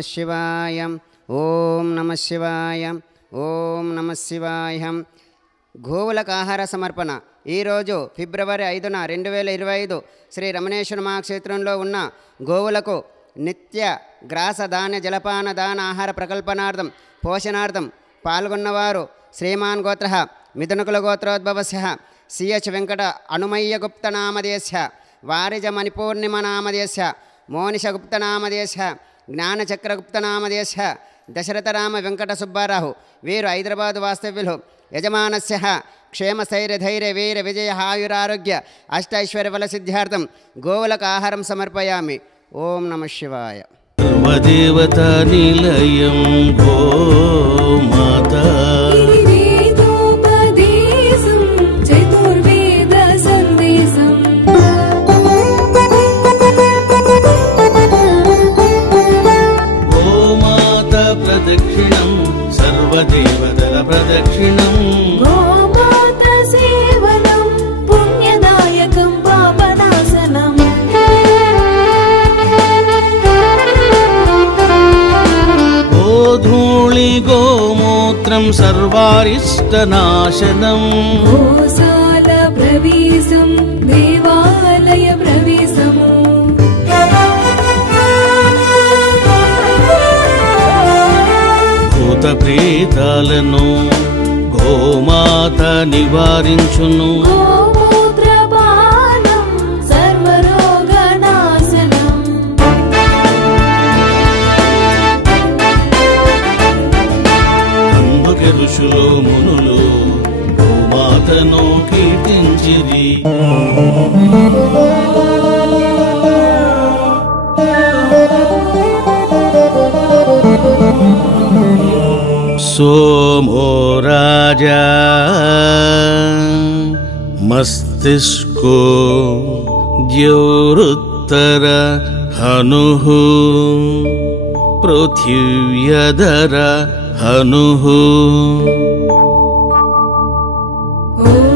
శివాయ. ఓం నమః శివాయ. ఓం నమః శివాయ. గోవులకు ఆహార సమర్పణ. ఈరోజు ఫిబ్రవరి 5న 2025 శ్రీ రమణేశ్వర మహాక్షేత్రంలో ఉన్న గోవులకు నిత్య గ్రాస ధాన్య జలపాన దాన ఆహార ప్రకల్పనార్థం పోషణార్థం పాల్గొన్నవారు శ్రీమాన్ గోత్ర మిథునకుల గోత్రోద్భవస్య సిహెచ్ వెంకట అనుమయ్య గుప్త నామదేశ వారిజ మణిపూర్ణిమ నామదేశ మోనిష గుప్త నామదేశ జ్ఞానచక్రగుప్త నామదేశ దశరథరామ వెంకట సుబ్బారావు. వీరు హైదరాబాద్ వాస్తవ్యులు. యజమానస్య క్షేమస్థైర్యధైర్య వీర విజయ ఆయురారోగ్య అష్టైశ్వర్యఫల సిద్ధ్యార్థం గోవులకు ఆహారం సమర్పయామి. ఓం నమః శివాయ. సర్వదేవతా నిలయం గోమాతా ప్రదక్షిణం సర్వదేవతల ప్రదక్షిణం గోమాత సేవనం పుణ్యదాయకం పాపనాశనం. గోధూళి గోమూత్రం సర్వారిష్టనాశనం గోశాల ప్రవేశం దేవాలయ ప్రవేశము. ప్రేతాలను గోమాత నివారించును. గోమూత్రపానం సర్వరోగనాశనం. అందుకే ఋషులు మునులు గోమాతను కీర్తించిరి. सोमो राजा मस्तिष्को द्यौरुत्तर हनुः पृथिव्यधर हनुः. ఓం